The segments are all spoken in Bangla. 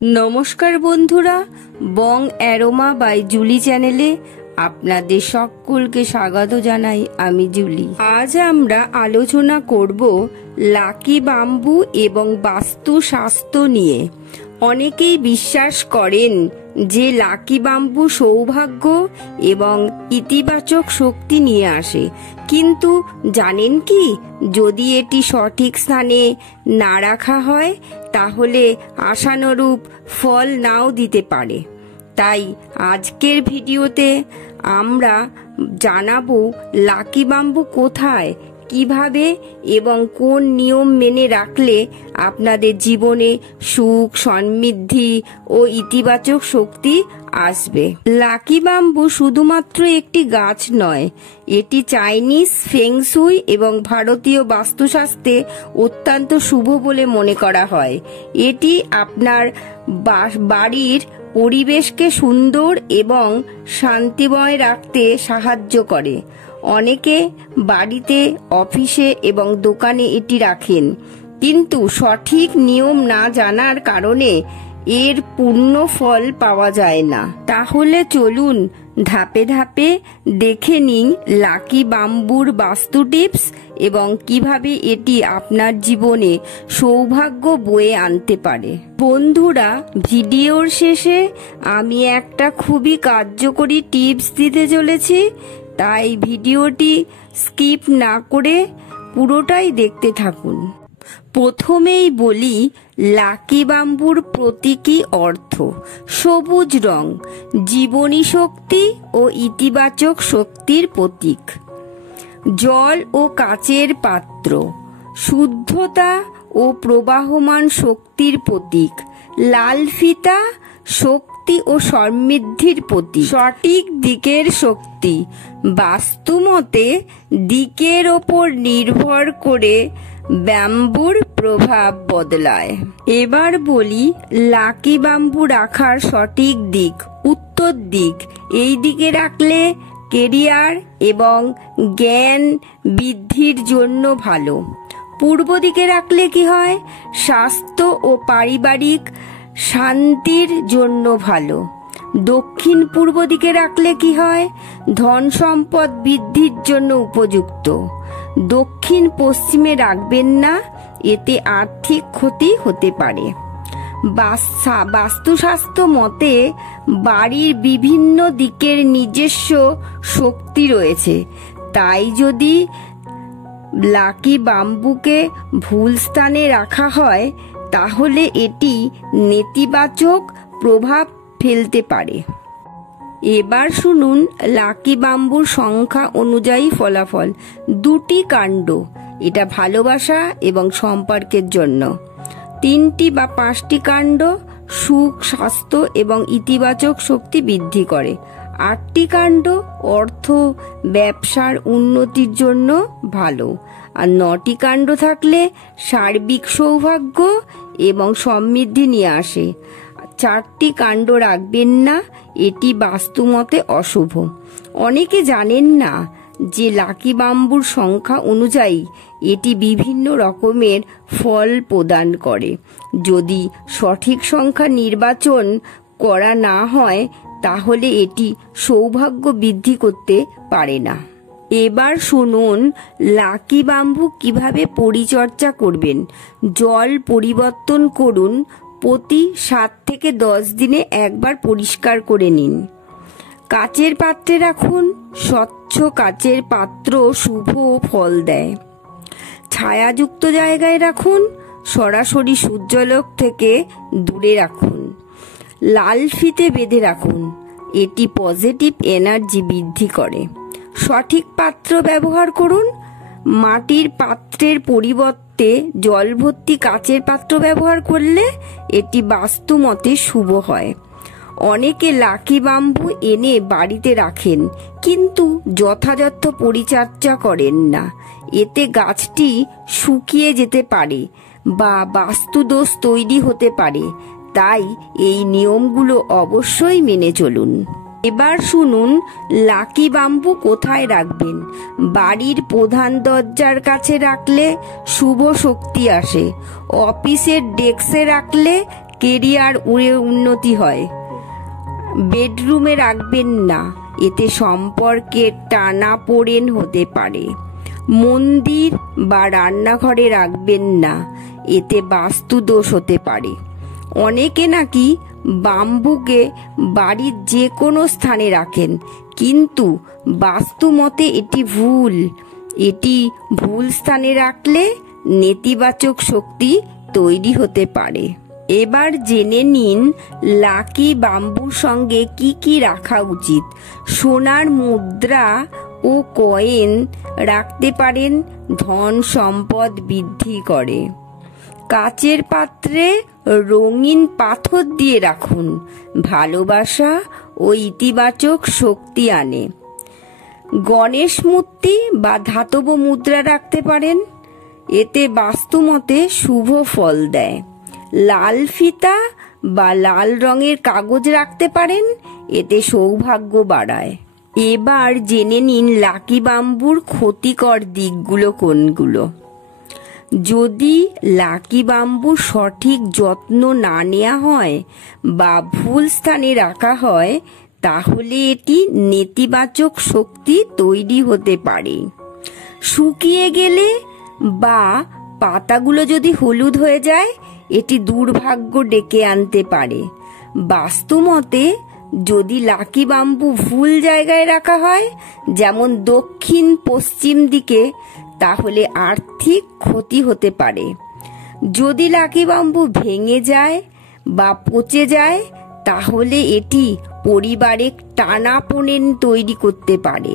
নমস্কার বন্ধুরা, বং অ্যারোমা বাই জুলি চ্যানেলে আপনাদের সকলকে স্বাগত জানাই। আমি জুলি। আজ আমরা আলোচনা করব লাকি বাম্বু এবং বাস্তুশাস্ত্র নিয়ে। অনেকেই বিশ্বাস করেন যে লাকি বাম্বু সৌভাগ্য এবং ইতিবাচক শক্তি নিয়ে আসে, কিন্তু জানেন কি, যদি এটি সঠিক স্থানে না রাখা হয় তাহলে আশানুরূপ ফল নাও দিতে পারে। তাই আজকের ভিডিওতে আমরা জানাবো লাকি বাম্বু কোথায়, কিভাবে এবং কোন নিয়ম মেনে রাখলে আপনাদের জীবনে সুখ, সমৃদ্ধি ও ইতিবাচক শক্তি আসবে। লাকি বাম্বু শুধুমাত্র একটি গাছ নয়, এটি চাইনিজ ফেংশুই এবং ভারতীয় বাস্তুশাস্ত্রে অত্যন্ত শুভ বলে মনে করা হয়। এটি আপনার বাড়ির পরিবেশকে সুন্দর এবং শান্তিময় রাখতে সাহায্য করে। অনেকে বাড়িতে, অফিসে এবং দোকানে এটি রাখেন, কিন্তু সঠিক নিয়ম না জানার কারণে এর পূর্ণ ফল পাওয়া যায় না। তাহলে চলুন ধাপে ধাপে দেখে নিন লাকি বাম্বুর বাস্তু টিপস এবং কিভাবে এটি আপনার জীবনে সৌভাগ্য বয়ে আনতে পারে। বন্ধুরা, ভিডিওর শেষে আমি একটা খুবই কার্যকরী টিপস দিতে চলেছি, তাই ভিডিওটি স্কিপ না করে পুরোটাই দেখতে থাকুন। প্রথমেই বলি, লাকি বাম্বুর প্রতীকী অর্থ। সবুজ রং জীবনী শক্তি ও ইতিবাচক শক্তির প্রতীক। জল ও কাচের পাত্র শুদ্ধতা ও প্রবাহমান শক্তির প্রতীক। লাল ফিতা শক্তি ও সমৃদ্ধির প্রতীক। সঠিক দিকের শক্তি বাস্তুমতে দিকের ওপর নির্ভর করে বাম্বুর প্রভাব বদলায়। এবার বলি লাকি বাম্বু রাখার সঠিক দিক। উত্তর দিক, এই দিকে রাখলে কেরিয়ার এবং জ্ঞান বৃদ্ধির জন্য ভালো। পূর্ব দিকে রাখলে কি হয়? স্বাস্থ্য ও পারিবারিক শান্তির জন্য ভালো। দক্ষিণ পূর্ব দিকে রাখলে কি হয়? ধন সম্পদ বৃদ্ধির জন্য উপযুক্ত। দক্ষিণ পশ্চিমে রাখবেন না, এতে আর্থিক ক্ষতি হতে পারে। বাস্তুশাস্ত্র মতে বাড়ির বিভিন্ন দিকের নিজস্ব শক্তি রয়েছে, তাই যদি লাকি বাম্বুকে ভুল স্থানে রাখা হয় তাহলে এটি নেতিবাচক প্রভাব ফেলতে পারে। এবার শুনুন লাকি বাম্বুর সংখ্যা অনুযায়ী ফলাফল। 2টি কাণ্ড, এটা ভালোবাসা এবং সম্পর্কের জন্য। 3টি বা 5টি কাণ্ড সুখ, স্বাস্থ্য এবং ইতিবাচক শক্তি বৃদ্ধি করে। 8টি কাণ্ড অর্থ, ব্যবসার উন্নতির জন্য ভালো। আর 9টি কাণ্ড থাকলে সার্বিক সৌভাগ্য এবং সমৃদ্ধি নিয়ে আসে। 4টি কাণ্ড রাখবেন না, এটি বাস্তুমতে অশুভ। অনেকে জানেন না যে লাকি বাম্বুর সংখ্যা অনুযায়ী এটি বিভিন্ন রকমের ফল প্রদান করে। যদি সঠিক সংখ্যা নির্বাচন করা না হয় তাহলে এটি সৌভাগ্য বৃদ্ধি করতে পারে না। এবার শুনুন লাকি বাম্বু কিভাবে পরিচর্যা করবেন। জল পরিবর্তন করুন, প্রতি 7 থেকে 10 দিনে একবার পরিষ্কার করে নিন। কাচের পাত্রে রাখুন, স্বচ্ছ কাচের পাত্র শুভ ফল দেয়। ছায়াযুক্ত জায়গায় রাখুন, সরাসরি সূর্যালোক থেকে দূরে রাখুন। লাল ফিতে বেঁধে রাখুন, এটি পজিটিভ এনার্জি বৃদ্ধি করে। সঠিক পাত্র ব্যবহার করুন, মাটির পাত্রের পরিবর্তে জল ভর্তি কাচের পাত্র ব্যবহার করলে এটি বাস্তুমতে শুভ হয়। অনেকে লাকি বাম্বু এনে বাড়িতে রাখেন কিন্তু যথাযথ পরিচর্যা করেন না, এতে গাছটি শুকিয়ে যেতে পারে বা বাস্তুদোষ তৈরি হতে পারে। তাই এই নিয়মগুলো অবশ্যই মেনে চলুন। এবার শুনুন লাকি বাম্বু কোথায় রাখবেন। বাড়ির প্রধান দরজার কাছে রাখলে শুভ শক্তি আসে। অফিসের ডেস্কে রাখলে কেরিয়ার উন্নতি হয়। বেডরুমে রাখবেন না, এতে সম্পর্কের টানাপোড়েন হতে পারে। মন্দির বা রান্নাঘরে রাখবেন না, এতে বাস্তু দোষ হতে পারে। অনেকে নাকি বাম্বুকে বাড়ির যে কোনো স্থানে রাখেন, কিন্তু বাস্তু মতে এটি ভুল। এটি ভুল স্থানে রাখলে নেতিবাচক শক্তি তৈরি হতে পারে। এবার জেনে নিন লাকি বাম্বুর সঙ্গে কি কি রাখা উচিত। সোনার মুদ্রা ও কয়েন রাখতে পারেন, ধন সম্পদ বৃদ্ধি করে। কাচের পাত্রে রঙিন পাথর দিয়ে রাখুন, ভালোবাসা ও ইতিবাচক শক্তি আনে। গণেশ মূর্তি বা ধাতব মুদ্রা রাখতে পারেন, এতে বাস্তুমতে শুভ ফল দেয়। লাল ফিতা বা লাল রঙের কাগজ রাখতে পারেন, এতে সৌভাগ্য বাড়ায়। এবার জেনে নিন লাকি বাম্বুর ক্ষতিকর দিকগুলো কোনগুলো। যদি লাকি বাম্বুর সঠিক যত্ন না নেওয়া হয় বা ভুল স্থানে রাখা হয়, তাহলে এটি নেতিবাচক শক্তি তৈরি হতে পারে। শুকিয়ে গেলে বা পাতাগুলো যদি হলুদ হয়ে যায়, এটি দুর্ভাগ্য ডেকে আনতে পারে। বাস্তুমতে যদি লাকি বাম্বু ভুল জায়গায় রাখা হয়, যেমন দক্ষিণ পশ্চিম দিকে, তাহলে আর্থিক ক্ষতি হতে পারে। যদি লাকি বাম্বু ভেঙে যায় বা পচে যায়, তাহলে এটি পরিবারে টানাপোড়েন তৈরি করতে পারে।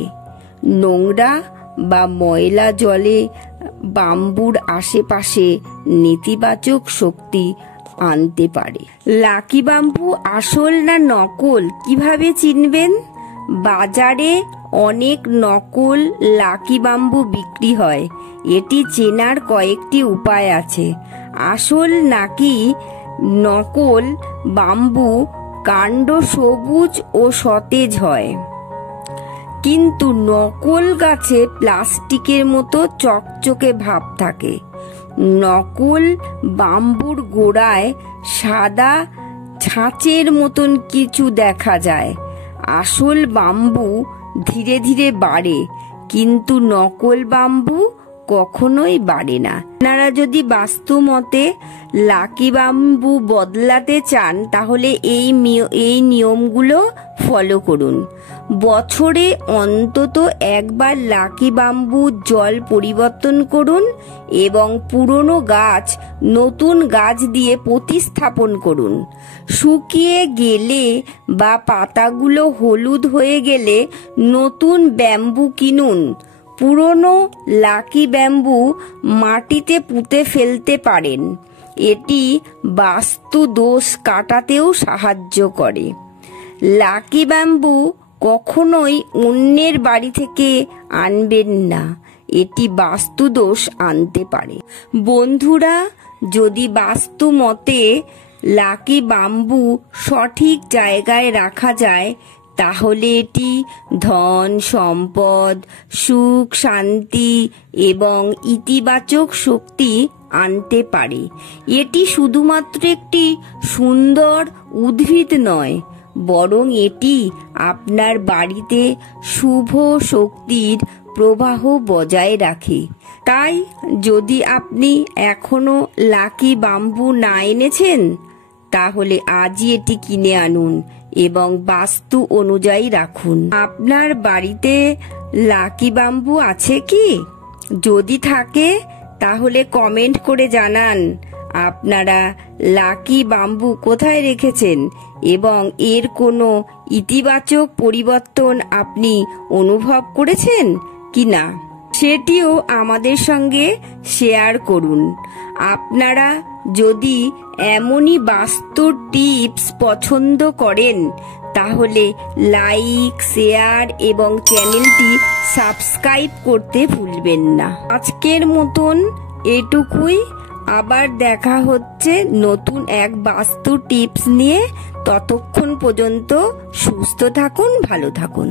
নোংরা বা ময়লা জলে বাম্বুর আশেপাশে নেতিবাচক শক্তি আনতে পারে। লাকি বাম্বু আসল না নকল কিভাবে চিনবেন? বাজারে অনেক নকল লাকি বাম্বু বিক্রি হয়। এটি চেনার কয়েকটি উপায় আছে। আসল নাকি নকল বাম্বু কাণ্ড সবুজ ও সতেজ হয়, কিন্তু নকল গাছে প্লাস্টিকের মতো চকচকে ভাব থাকে। নকল বাম্বুর গোড়ায় সাদা ছাঁচের মতন কিছু দেখা যায়। আসল বাম্বু ধীরে ধীরে বাড়ে, কিন্তু নকল বাম্বু কখনোই বাড়ে না। আপনারা যদি বাস্তু মতে লাকি বাম্বু বদলাতে চান, তাহলে এই নিয়মগুলো ফলো করুন। বছরে অন্তত একবার লাকি বাম্বু জল পরিবর্তন করুন এবং পুরনো গাছ নতুন গাছ দিয়ে প্রতিস্থাপন করুন। শুকিয়ে গেলে বা পাতাগুলো হলুদ হয়ে গেলে নতুন ব্যাম্বু কিনুন। পুরনো লাকি ব্যাম্বু মাটিতে পুঁতে ফেলতে পারেন, এটি বাস্তু দোষ কাটাতেও সাহায্য করে। লাকি ব্যাম্বু কখনোই অন্যের বাড়ি থেকে আনবেন না, এটি বাস্তু দোষ আনতে পারে। বন্ধুরা, যদি বাস্তু মতে লাকি বাম্বু সঠিক জায়গায় রাখা যায়, তাহলে এটি ধন সম্পদ, সুখ শান্তি এবং ইতিবাচক শক্তি আনতে পারে। এটি শুধুমাত্র একটি সুন্দর উদ্ভিদ নয়, বরং এটি আপনার বাড়িতে শুভ শক্তির প্রবাহ বজায় রাখে। তাই যদি আপনি এখনো লাকি বাম্বু না এনেছেন, তাহলে আজই এটি কিনে আনুন এবং বাস্তু অনুযায়ী রাখুন। আপনার বাড়িতে লাকি বাম্বু আছে কি? যদি থাকে, তাহলে কমেন্ট করে জানান আপনারা লাকি বাম্বু কোথায় রেখেছেন এবং এর কোনো ইতিবাচক পরিবর্তন আপনি অনুভব করেছেন কিনা, সেটিও আমাদের সঙ্গে শেয়ার করুন। আপনারা যদি এমনই বাস্তু টিপস পছন্দ করেন, তাহলে লাইক, শেয়ার এবং চ্যানেলটি সাবস্ক্রাইব করতে ভুলবেন না। আজকের মতন এটুকুই। আবার দেখা হচ্ছে নতুন এক বাস্তু টিপস নিয়ে। ততক্ষণ পর্যন্ত সুস্থ থাকুন, ভালো থাকুন।